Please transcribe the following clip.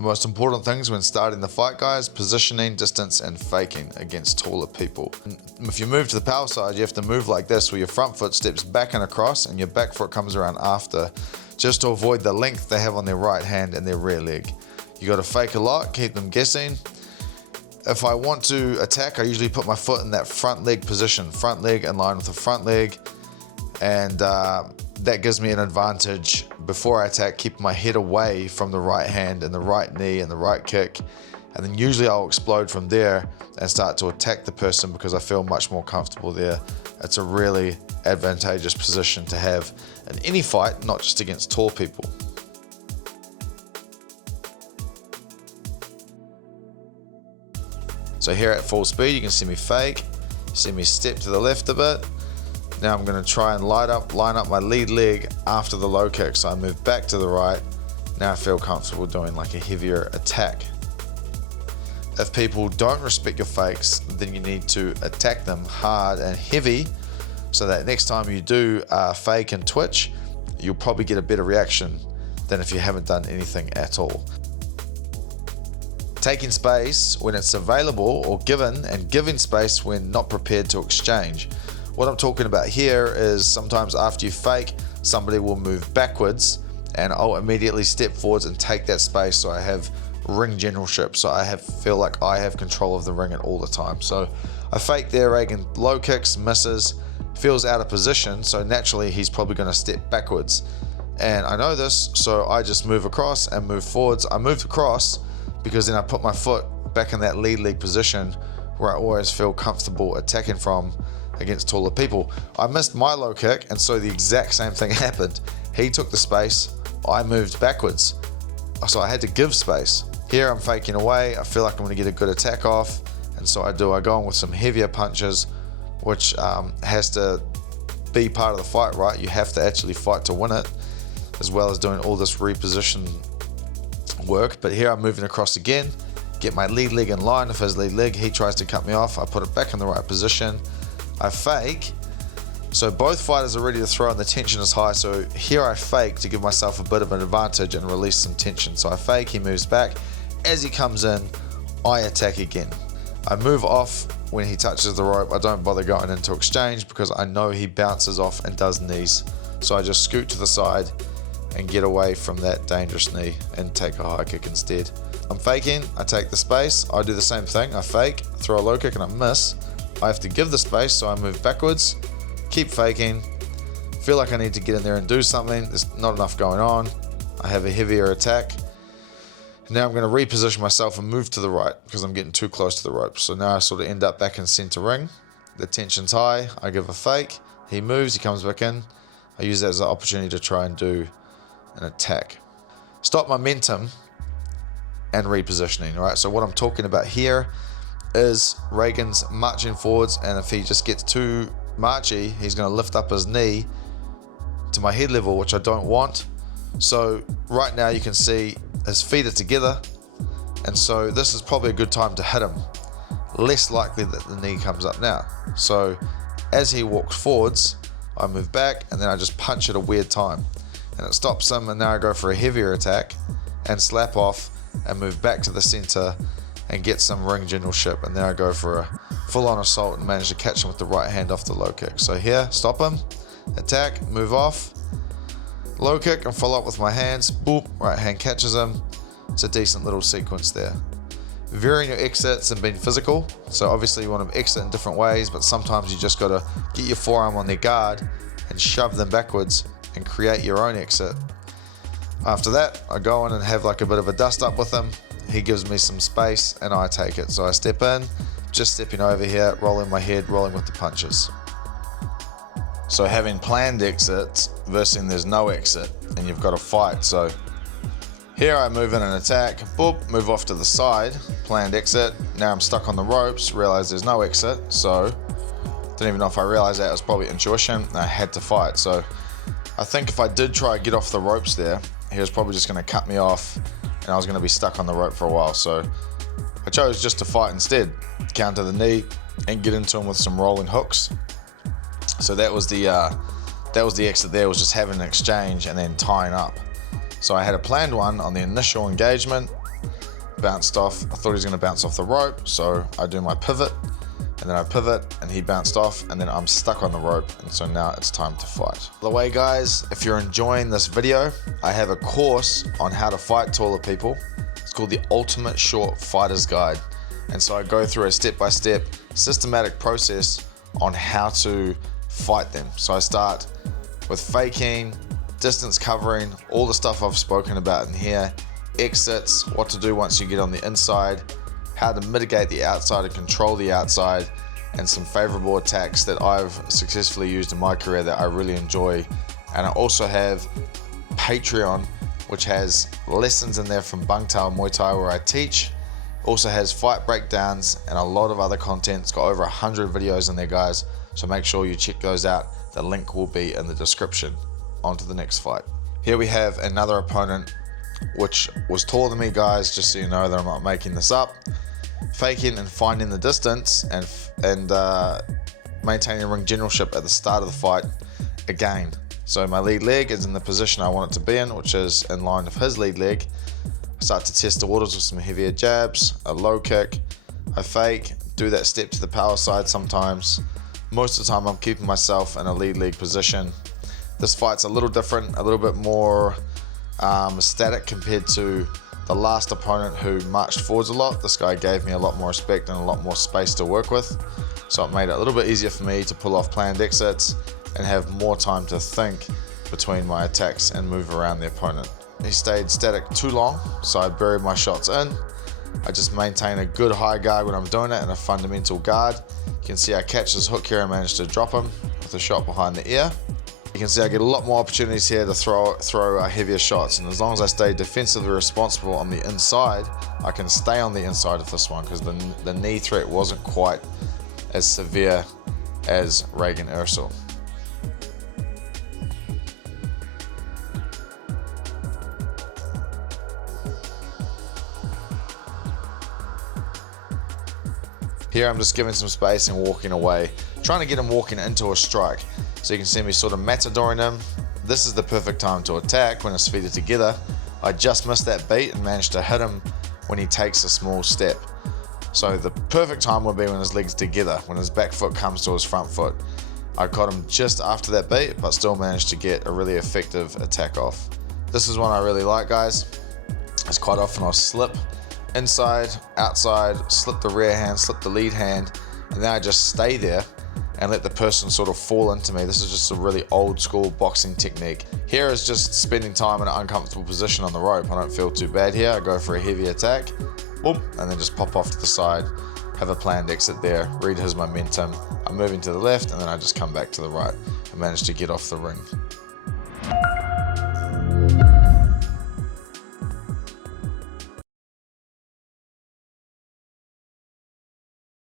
The most important things when starting the fight, guys, positioning, distance, and faking against taller people. If you move to the power side, you have to move like this, where your front foot steps back and across and your back foot comes around after, just to avoid the length they have on their right hand and their rear leg. You got to fake a lot, keep them guessing. If I want to attack, I usually put my foot in that front leg position, front leg in line with the front leg, and that gives me an advantage before I attack, keep my head away from the right hand and the right knee and the right kick, and then usually I'll explode from there and start to attack the person because I feel much more comfortable there. It's a really advantageous position to have in any fight, not just against tall people. So here at full speed, you can see me fake, see me step to the left a bit. Now I'm going to try and line up my lead leg after the low kick, so I move back to the right. Now I feel comfortable doing like a heavier attack. If people don't respect your fakes, then you need to attack them hard and heavy, so that next time you do fake and twitch, you'll probably get a better reaction than if you haven't done anything at all. Taking space when it's available or given, and giving space when not prepared to exchange. What I'm talking about here is sometimes after you fake, somebody will move backwards and I'll immediately step forwards and take that space, so I have ring generalship, so I feel like I have control of the ring at all the time. So I fake there, Reagan low kicks, misses, feels out of position, so naturally he's probably going to step backwards. And I know this, so I just move across and move forwards. I moved across because then I put my foot back in that lead leg position where I always feel comfortable attacking from against taller people. I missed my low kick, and so the exact same thing happened. He took the space, I moved backwards, so I had to give space. Here I'm faking away, I feel like I'm going to get a good attack off, and so I go in with some heavier punches, which has to be part of the fight, right? You have to actually fight to win it, as well as doing all this reposition work. But here I'm moving across again, get my lead leg in line. If his lead leg, he tries to cut me off, I put it back in the right position. I fake, so both fighters are ready to throw and the tension is high, so here I fake to give myself a bit of an advantage and release some tension. So I fake, he moves back. As he comes in, I attack again. I move off when he touches the rope. I don't bother going into exchange because I know he bounces off and does knees. So I just scoot to the side and get away from that dangerous knee and take a high kick instead. I'm faking, I take the space, I do the same thing. I fake, throw a low kick and I miss. I have to give the space, so I move backwards, keep faking, feel like I need to get in there and do something. There's not enough going on. I have a heavier attack. Now I'm going to reposition myself and move to the right because I'm getting too close to the rope. So now I sort of end up back in center ring. The tension's high, I give a fake, he moves, he comes back in. I use that as an opportunity to try and do an attack. Stop momentum and repositioning, right? So what I'm talking about here is Reagan's marching forwards, and if he just gets too marchy, he's going to lift up his knee to my head level, which I don't want. So right now you can see his feet are together, and so this is probably a good time to hit him. Less likely that the knee comes up now. So as he walks forwards, I move back and then I just punch at a weird time and it stops him, and now I go for a heavier attack and slap off and move back to the center and get some ring generalship, and then I go for a full-on assault and manage to catch him with the right hand off the low kick. So here, stop him, attack, move off, low kick and follow up with my hands, boop, right hand catches him. It's a decent little sequence there. Varying your exits and being physical. So obviously you want to exit in different ways, but sometimes you just got to get your forearm on their guard and shove them backwards and create your own exit. After that, I go in and have like a bit of a dust up with him. He gives me some space and I take it. So I step in, just stepping over here, rolling my head, rolling with the punches. So having planned exits versus there's no exit and you've got to fight. So here I move in and attack, boop, move off to the side, planned exit. Now I'm stuck on the ropes, realize there's no exit. So didn't even know if I realized that. It was probably intuition. I had to fight. So I think if I did try to get off the ropes there, he was probably just going to cut me off and I was going to be stuck on the rope for a while. So I chose just to fight instead, counter the knee and get into him with some rolling hooks. So that was the exit there, was just having an exchange and then tying up. So I had a planned one on the initial engagement, bounced off. I thought he was going to bounce off the rope, so I do my pivot, and then I pivot, and he bounced off, and then I'm stuck on the rope, and so now it's time to fight. By the way, guys, if you're enjoying this video, I have a course on how to fight taller people. It's called the Ultimate Short Fighter's Guide, and so I go through a step-by-step systematic process on how to fight them. So I start with faking, distance covering, all the stuff I've spoken about in here, exits, what to do once you get on the inside, how to mitigate the outside and control the outside, and some favorable attacks that I've successfully used in my career that I really enjoy. And I also have Patreon, which has lessons in there from Bang Tao Muay Thai where I teach. Also has fight breakdowns and a lot of other content. It's got over 100 videos in there, guys, so make sure you check those out. The link will be in the description. On to the next fight. Here we have another opponent which was taller than me, guys, just so you know that I'm not making this up. Faking and finding the distance and maintaining ring generalship at the start of the fight again. So my lead leg is in the position I want it to be in, which is in line with his lead leg. I start to test the waters with some heavier jabs, a low kick, I fake, do that step to the power side sometimes. Most of the time I'm keeping myself in a lead leg position. This fight's a little different, a little bit more static compared to the last opponent who marched forwards a lot. This guy gave me a lot more respect and a lot more space to work with. So it made it a little bit easier for me to pull off planned exits and have more time to think between my attacks and move around the opponent. He stayed static too long, so I buried my shots in. I just maintain a good high guard when I'm doing it and a fundamental guard. You can see I catch this hook here and manage to drop him with a shot behind the ear. You can see I get a lot more opportunities here to throw heavier shots, and as long as I stay defensively responsible on the inside, I can stay on the inside of this one because the knee threat wasn't quite as severe as Reagan Ursel. Here I'm just giving some space and walking away, trying to get him walking into a strike. So you can see me sort of matadoring him. This is the perfect time to attack when his feet are together. I just missed that beat and managed to hit him when he takes a small step. So the perfect time would be when his legs together, when his back foot comes to his front foot. I caught him just after that beat, but still managed to get a really effective attack off. This is one I really like, guys. It's quite often I'll slip inside, outside, slip the rear hand, slip the lead hand, and then I just stay there and let the person sort of fall into me. This is just a really old school boxing technique. Here is just spending time in an uncomfortable position on the rope. I don't feel too bad here. I go for a heavy attack, boom, and then just pop off to the side, have a planned exit there, read his momentum. I'm moving to the left, and then I just come back to the right and manage to get off the ring.